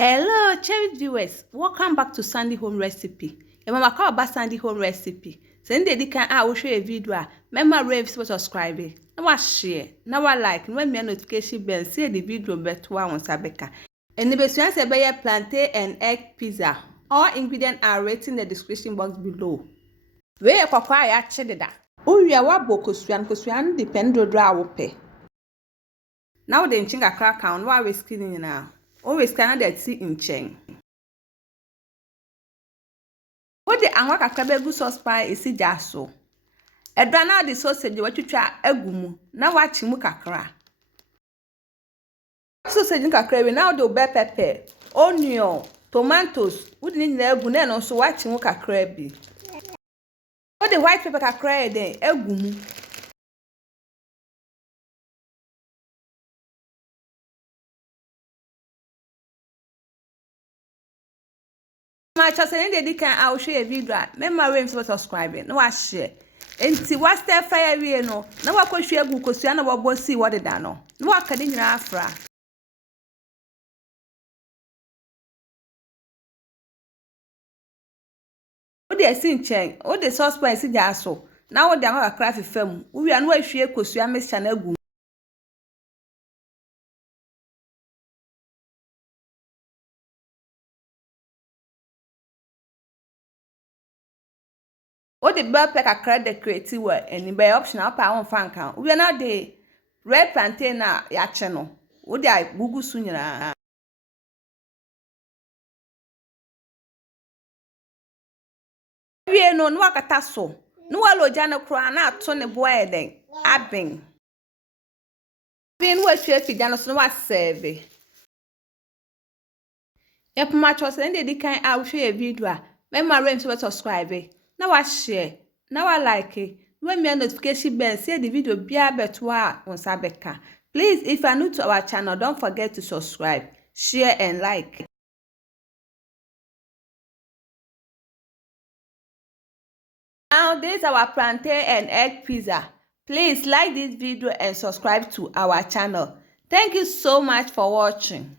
Hello, cherished viewers. Welcome back to Sandy Home Recipe. Your mama call about Sandy Home Recipe. Send the can I will show a video. Remember rave subscribe. Now share. Now like. When me notification bell see the video better on Sabeka. And the best say be plantain and egg pizza. All ingredients are rated in the description box below. Where kwakwa ya chededa. Uria wa bokosuan depend do dra wope. Now the chinga crack on wa we skinning now. Always can that see in chain. What the anwa kakra begu sauce pie is jaso. Edana the sausage watutwa agumu na wachi mu kakra. Sausage kakra we now do bell pepper, onion, tomatoes, wudi ni agu na no so wachi mu kakra bi. What the white pepper kakra den agumu. My channel they can I will show a video. Remember when you subscribe. No I share. Enti what step fire we no. Na wa ko hwe agu kosua na wo see what the da no. Na wa ka de nyina afra. O de sin chen, o de sauce pan si ja so. Na wo de anwa kakra fefam. Wo wi anu ahwe kosua mixture na agu. O de bell pepper kakra decorate we any by optional pa won fan kan. We na de red plantain na ya che no. O de gugu su nyina. We no no akata so. No aloja na kro na ato ne boy den. Aben. Bin we hwe fija no so no wa serve. Yep match was end the kind I will show a video. Remember rem to subscribe. Now I share. Now I like it. When me notification bell say the video bia betwa on Sabeka. Please, if you are new to our channel, don't forget to subscribe, share and like. Now this is our plantain and egg pizza. Please like this video and subscribe to our channel. Thank you so much for watching.